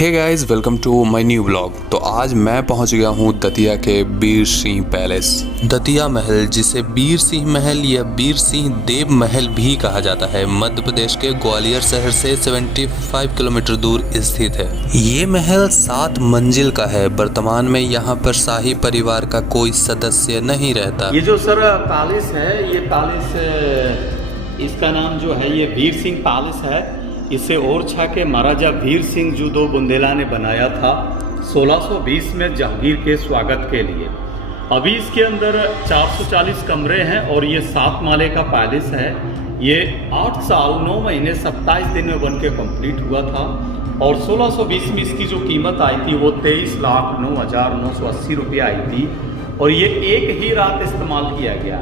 Hey guys, welcome to my new blog. तो आज मैं पहुंच गया हूं दतिया के वीर सिंह पैलेस। दतिया महल, जिसे वीर सिंह महल या वीर सिंह देव महल भी कहा जाता है, मध्य प्रदेश के ग्वालियर शहर से 75 किलोमीटर दूर स्थित है। ये महल 7 मंजिल का है। वर्तमान में यहाँ पर शाही परिवार का कोई सदस्य नहीं रहता। ये जो सर पैलेस है, ये पैलेस इसका नाम जो है ये वीर सिंह पैलेस है। इसे ओरछा के महाराजा वीर सिंह जो दो बुंदेला ने बनाया था 1620 में जहांगीर के स्वागत के लिए। अभी इसके अंदर 440 कमरे हैं और ये 7 माले का पैलेस है। ये 8 साल 9 महीने 27 दिन में बन के कम्प्लीट हुआ था और 1620 में इसकी जो कीमत आई थी वो 23,09,980 रुपये आई थी और ये एक ही रात इस्तेमाल किया गया,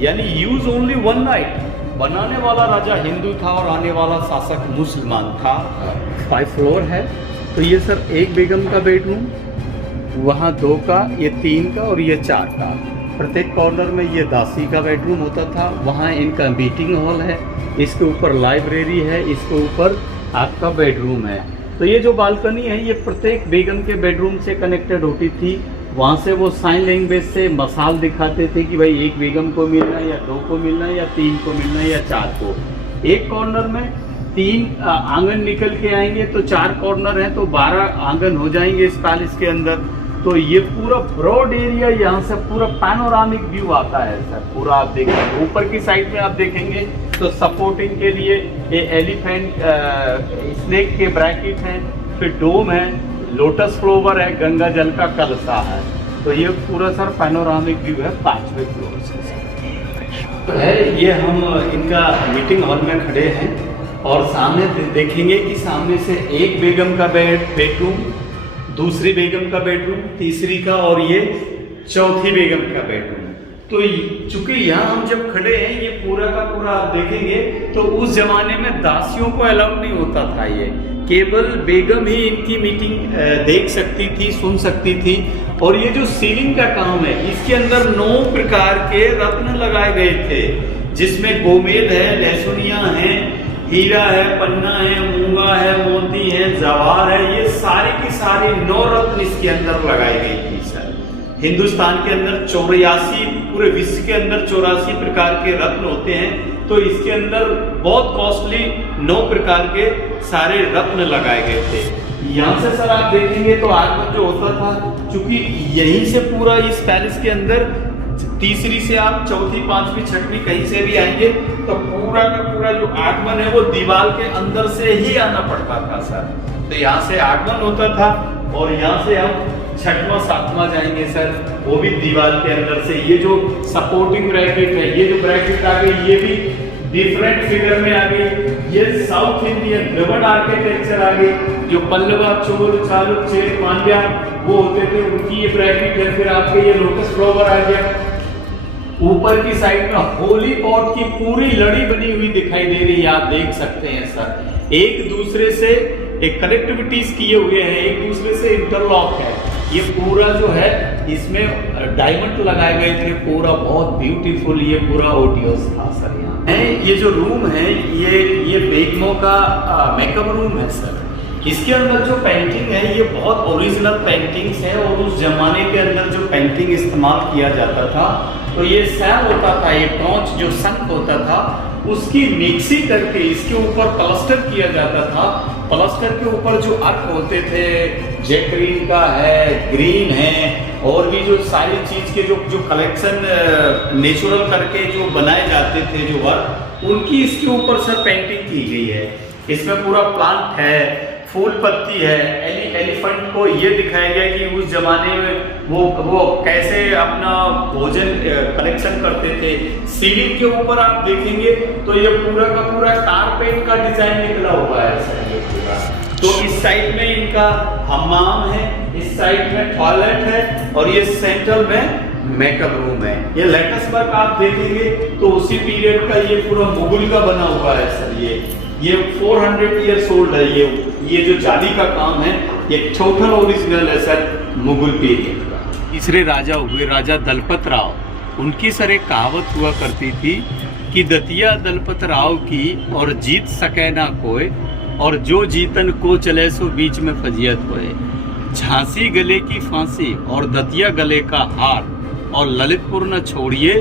यानी यूज ओनली वन नाइट। बनाने वाला राजा हिंदू था और आने वाला शासक मुसलमान था। 5 फ्लोर है। तो ये सर एक बेगम का बेडरूम, वहाँ 2 का, ये 3 का और ये 4 का। प्रत्येक कॉर्नर में ये दासी का बेडरूम होता था। वहाँ इनका मीटिंग हॉल है, इसके ऊपर लाइब्रेरी है, इसके ऊपर आपका बेडरूम है। तो ये जो बालकनी है ये प्रत्येक बेगम के बेडरूम से कनेक्टेड होती थी। वहाँ से वो साइन लैंग्वेज से मसाल दिखाते थे कि भाई एक बेगम को मिलना है या 2 को मिलना है या 3 को मिलना है या 4 को। एक कॉर्नर में 3 आंगन निकल के आएंगे तो 4 कॉर्नर हैं तो 12 आंगन हो जाएंगे इस पैलेस के अंदर। तो ये पूरा ब्रॉड एरिया, यहाँ से पूरा पैनोरामिक व्यू आता है सर। पूरा आप देखेंगे ऊपर की साइड में आप देखेंगे तो सपोर्टिंग के लिए ये एलिफेंट स्नेक के ब्रैकेट हैं, फिर डोम है, लोटस फ्लावर है, गंगा जल का कलसा है। तो ये पूरा सर पैनोरामिक व्यू है 5वें फ्लोर से है। ये हम इनका मीटिंग हॉल में खड़े हैं और सामने देखेंगे कि सामने से एक बेगम का बेडरूम, दूसरी बेगम का बेडरूम, तीसरी का और ये चौथी बेगम का बेडरूम। तो चूंकि यहाँ हम जब खड़े हैं ये पूरा का पूरा आप देखेंगे तो उस जमाने में दासियों को अलाउड नहीं होता था। ये केवल बेगम ही इनकी मीटिंग देख सकती थी, सुन सकती थी। और ये जो सीलिंग का काम है इसके अंदर 9 प्रकार के रत्न लगाए गए थे, जिसमें गोमेद है, लहसुनिया है, हीरा है, पन्ना है, मूंगा है, मोती है, जवाहर है। ये सारी की सारी 9 रत्न इसके अंदर लगाई गई थी सर। हिंदुस्तान के अंदर 84, पूरे विश्व के अंदर 84 प्रकार के रत्न होते हैं। तो इसके अंदर बहुत कॉस्टली 9 प्रकार के सारे रत्न लगाए गए थे। यहाँ से सर आप देखेंगे तो आगमन जो होता था, चूंकि यहीं से पूरा इस पैलेस के अंदर तीसरी से आप चौथी, 5वीं, 6वीं कहीं से भी आएंगे तो पूरा का पूरा जो आगमन है वो दीवार के अंदर से ही आना पड़ता था सर। तो यहाँ से आगमन होता था और यहाँ से हम 6वां, 7वां जाएंगे सर, वो भी दीवार के अंदर से। ये जो सपोर्टिंग ब्रैकेट है, ये जो ब्रैकेट आ गई ये भी डिफरेंट फिगर में आ गई। ये साउथ इंडियन रिबन आर्किटेक्चर आ गई, जो पल्लवा, चोल, चालुक, चेर, पांड्या वो होते थे उनकी ये ब्रैकेट है। फिर आपके ये लोटस फ्लावर आ गया। ऊपर की साइड में होली पॉट की पूरी लड़ी बनी हुई दिखाई दे रही है, आप देख सकते हैं सर। एक दूसरे से एक कनेक्टिविटीज किए हुए हैं, एक दूसरे से इंटरलॉक है। ये पूरा जो है इसमें डायमंड लगाए गए थे, पूरा बहुत ब्यूटीफुल ये पूरा ओडियोस था सर। यहाँ ये जो रूम है ये बेगमों का मेकअप रूम है सर। इसके अंदर जो पेंटिंग है ये बहुत ओरिजिनल पेंटिंग्स है और उस जमाने के अंदर जो पेंटिंग इस्तेमाल किया जाता था तो ये सैल होता था, ये टॉर्च जो शंख होता था उसकी मिक्सी करके इसके ऊपर प्लास्टर किया जाता था। प्लास्टर के ऊपर जो अर्क होते थे, जैकरीन का है, ग्रीन है और भी जो सारी चीज के जो कलेक्शन नेचुरल करके जो बनाए जाते थे जो वर्क, उनकी इसके ऊपर सर पेंटिंग की गई है। इसमें पूरा प्लांट है, फूल पत्ती है, एलिफेंट को ये दिखाया गया कि उस जमाने में वो कैसे अपना भोजन कलेक्शन करते थे। सीलिंग के ऊपर आप देखेंगे तो ये पूरा का पूरा कारपेट का डिजाइन निकला हुआ है सर ये पूरा। तो इस साइड में इनका हम्माम है, इस साइड में टॉयलेट है और ये सेंट्रल में मेकअप रूम है। ये लेटेस्ट वर्क आप देखेंगे तो उसी पीरियड का ये पूरा मुगल का बना हुआ है सर। ये 400 ईयर्स ओल्ड है। ये जो जाली का काम है ये टोटल ओरिजिनल है सर, मुगल पीरियड का। तीसरे राजा हुए राजा दलपत राव, उनकी सर एक कहावत हुआ करती थी कि दतिया दलपत राव की और जीत सके ना कोई, और जो जीतन को चले सो बीच में फजियत होए। झांसी गले की फांसी और दतिया गले का हार, और ललितपुर न छोड़िए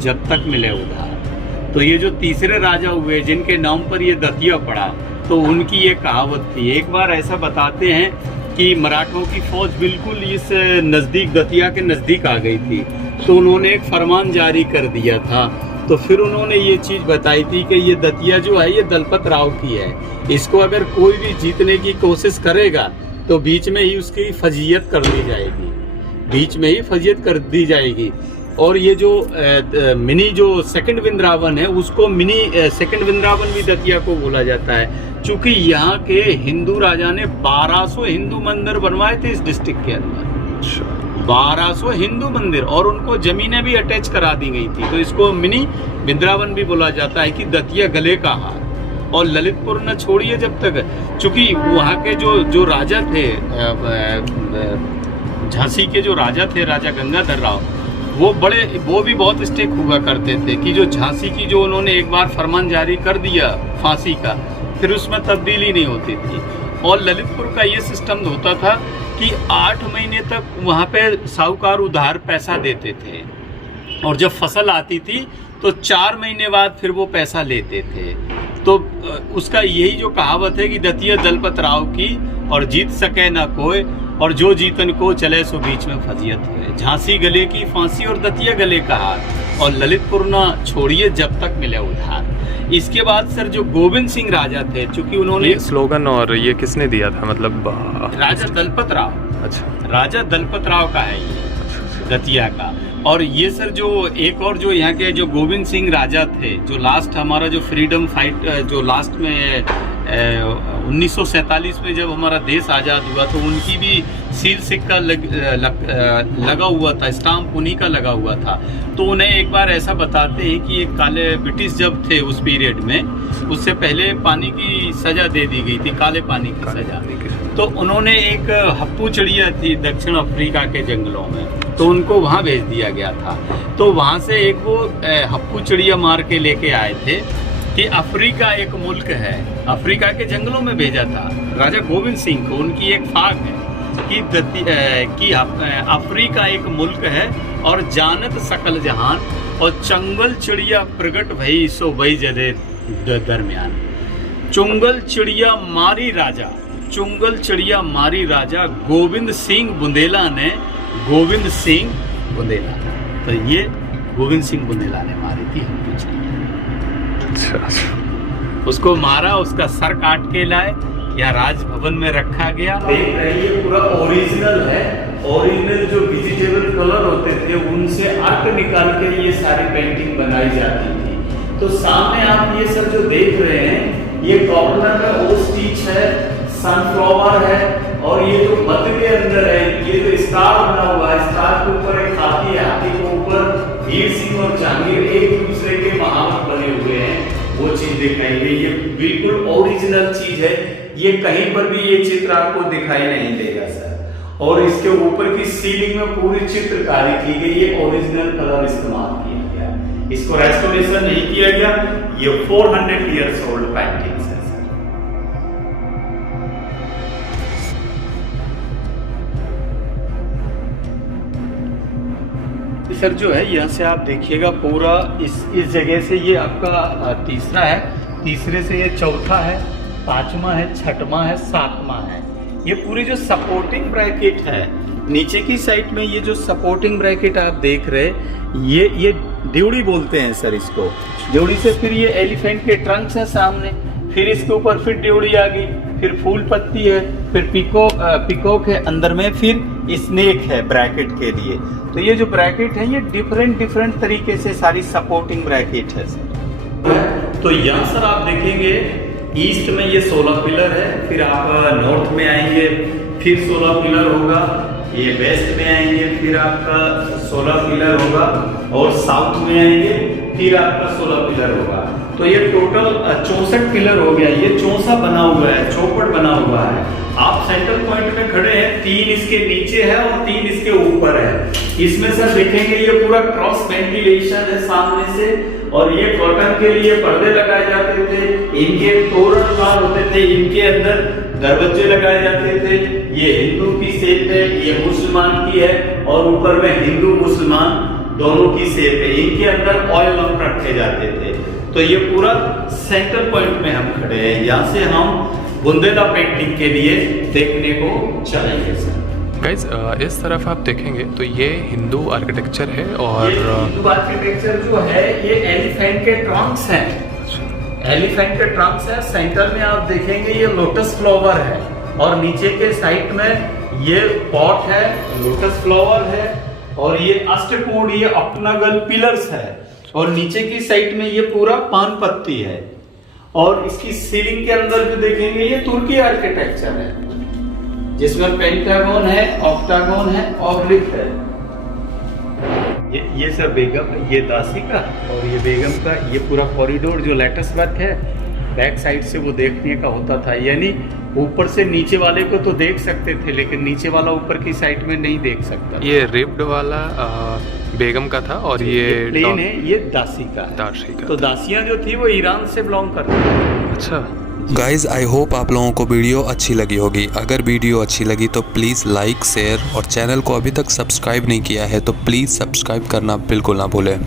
जब तक मिले उधार। तो ये जो तीसरे राजा हुए जिनके नाम पर ये दतिया पड़ा, तो उनकी ये कहावत थी। एक बार ऐसा बताते हैं कि मराठों की फौज बिल्कुल इस नज़दीक, दतिया के नज़दीक आ गई थी, तो उन्होंने एक फरमान जारी कर दिया था। तो फिर उन्होंने ये चीज़ बताई थी कि ये दतिया जो है ये दलपत राव की है, इसको अगर कोई भी जीतने की कोशिश करेगा तो बीच में ही उसकी फजीयत कर दी जाएगी, बीच में ही फजीयत कर दी जाएगी। और ये जो मिनी जो सेकंड वृंदावन है, उसको मिनी सेकंड वृंदावन भी दतिया को बोला जाता है, क्योंकि यहाँ के हिंदू राजा ने 1200 हिंदू मंदिर बनवाए थे इस डिस्ट्रिक्ट के अंदर, 1200 हिंदू मंदिर, और उनको जमीनें भी अटैच करा दी गई थी। तो इसको मिनी वृंदावन भी बोला जाता है कि दतिया गले का हार। और ललितपुर न छोड़िए जब तक, चूंकि वहाँ के जो राजा थे, झांसी के जो राजा थे, राजा गंगाधर राव, वो भी बहुत स्ट्रिक्ट हुआ करते थे कि जो झांसी की जो उन्होंने एक बार फरमान जारी कर दिया फांसी का, फिर उसमें तब्दीली नहीं होती थी। और ललितपुर का ये सिस्टम होता था कि 8 महीने तक वहाँ पे साहूकार उधार पैसा देते थे, और जब फसल आती थी तो 4 महीने बाद फिर वो पैसा लेते थे। तो उसका यही जो कहावत है कि दतिया दलपत राव की, और जीत सके ना कोई, और जो जीतन को चले सो बीच में फजियत है। झांसी गले की फांसी और दतिया गले का हार, और ललितपुर ना छोड़िए जब तक मिले उधार। इसके बाद सर जो गोविंद सिंह राजा थे, चूंकि उन्होंने ये स्लोगन और ये किसने दिया था, मतलब राजा दलपत राव। अच्छा, राजा दलपत राव का है ये दतिया का। और ये सर जो एक और जो यहाँ के जो गोविंद सिंह राजा थे, जो लास्ट हमारा जो फ्रीडम फाइट जो लास्ट में 1947 में जब हमारा देश आज़ाद हुआ, तो उनकी भी सील सिक्का लगा हुआ था, स्टाम्प उन्हीं का लगा हुआ था। तो उन्हें एक बार ऐसा बताते हैं कि एक काले ब्रिटिश जब थे उस पीरियड में, उससे पहले पानी की सज़ा दे दी गई थी, काले पानी की सज़ा। तो उन्होंने एक हप्पू चिड़िया थी दक्षिण अफ्रीका के जंगलों में, तो उनको वहाँ भेज दिया गया था। तो वहाँ से एक वो हप्पू चिड़िया मार के लेके आए थे कि अफ्रीका एक मुल्क है, अफ्रीका के जंगलों में भेजा था राजा गोविंद सिंह को। उनकी एक फाक है कि अफ्रीका एक मुल्क है और जानत सकल जहान, और चंगल चिड़िया प्रगट भई सो भई जदे दरमियान। चुंगल चिड़िया मारी राजा, चुंगल चिड़िया मारी राजा गोविंद सिंह बुंदेला ने, गोविंद सिंह बुंदेला। तो ये गोविंद सिंह बुंदेला ने मारी थी हप्पू चिड़िया। उसको मारा, उसका सर काट के लाए, या राजभवन में रखा गया। देख रहे हैं ये पूरा ओरिजिनल है, ओरिजिनल जो वेजिटेबल कलर होते थे उनसे आर्ट निकाल के ये सारी पेंटिंग बनाई जाती थी। तो सामने आप ये सब जो देख रहे हैं, ये कॉर्नर में ओ स्टिच है, सनफ्लावर है, और ये जो मध्य के अंदर है ये जो स्टार बना हुआ है, स्टार के ऊपर एक हाथी है, हाथी के ऊपर वीर सिंह और जहांगीर एक दूसरे के महावत बने हुए हैं, वो चीज दिखाई गई। ये बिल्कुल ओरिजिनल चीज है, ये कहीं पर भी ये चित्र आपको दिखाई नहीं देगा सर। और इसके ऊपर की सीलिंग में पूरी चित्रकारी की गई, ये ओरिजिनल कलर इस्तेमाल किया गया, इसको रेस्टोरेशन नहीं किया गया। ये 400 ईयर्स ओल्ड पेंटिंग्स है सर। जो है यहाँ से आप देखिएगा पूरा इस जगह से ये आपका तीसरा है, तीसरे से ये चौथा है, पांचवा है, छठवां है, सातवां है। ये पूरी जो सपोर्टिंग ब्रैकेट है नीचे की साइड में, ये जो सपोर्टिंग ब्रैकेट आप देख रहे, ये ड्यूड़ी बोलते हैं सर इसको। ड्यूड़ी से फिर ये एलिफेंट के ट्रंक्स है सामने, फिर इसके ऊपर फिर ड्यूड़ी आ गई, फिर फूल पत्ती है, फिर पिकॉक है अंदर में, फिर स्नेक है ब्रैकेट के लिए। तो ये जो ब्रैकेट है ये डिफरेंट तरीके से सारी सपोर्टिंग ब्रैकेट है सर। तो यहाँ सर आप देखेंगे ईस्ट में ये 16 पिलर है, फिर आप नॉर्थ में आएंगे फिर 16 पिलर होगा, ये वेस्ट में आएंगे फिर आपका 16 पिलर होगा, और साउथ में आएंगे फिर आपका 16 पिलर होगा। तो ये टोटल 64 पिलर हो गया। ये चौसा बना हुआ है, चौपट बना हुआ है। आप सेंट्रल पॉइंट में खड़े हैं, 3 इसके नीचे है और 3 इसके ऊपर है। इसमें सर देखेंगे ये पूरा क्रॉस वेंटिलेशन है सामने से, और ये कॉटन के लिए पर्दे लगाए जाते थे, इनके तोरणमाल होते थे, इनके अंदर दरवाजे लगाए जाते थे। ये हिंदू की शेप है, ये मुसलमान की है, और ऊपर में हिंदू मुसलमान दोनों की शेप है। इनके अंदर ऑयल लैंप रखे जाते थे। तो ये पूरा सेंटर पॉइंट में हम खड़े हैं। यहाँ से हम बुंदेला पेंटिंग के लिए देखने को चलेंगे सर। गाइज इस तरफ आप देखेंगे तो ये हिंदू आर्किटेक्चर है और ये हिंदू आर्किटेक्चर जो है ये एलिफेंट के ट्रंक्स हैं। एलिफेंट के ट्रंक्स है। सेंटर में आप देखेंगे ये लोटस फ्लावर है, और नीचे के साइड में ये पॉट है, लोटस फ्लावर है, और ये अष्टकोण, ये ऑक्टागोनल पिलर्स है, और नीचे की साइड में ये पूरा पान पत्ती है। और इसकी सीलिंग के अंदर भी देखेंगे ये तुर्की आर्किटेक्चर है, जिसमें पेंटागन है, ऑक्टागन है, ऑब्लिक है। ये सब बेगम, ये दासी का और ये बेगम का ये पूरा कॉरिडोर जो लेटेस्ट वर्क है, बैक साइड से वो देखने का होता था। यानी ऊपर से नीचे वाले को तो देख सकते थे, लेकिन नीचे वाला ऊपर की साइड में नहीं देख सकता। ये रिब्ड वाला बेगम का था, और ये प्लेन है, ये दासी का है। दासी का। तो दासियां जो थी वो ईरान से बिलोंग करती थी। अच्छा गाइज, आई होप आप लोगों को वीडियो अच्छी लगी होगी। अगर वीडियो अच्छी लगी तो प्लीज़ लाइक, शेयर, और चैनल को अभी तक सब्सक्राइब नहीं किया है तो प्लीज़ सब्सक्राइब करना बिल्कुल ना भूलें।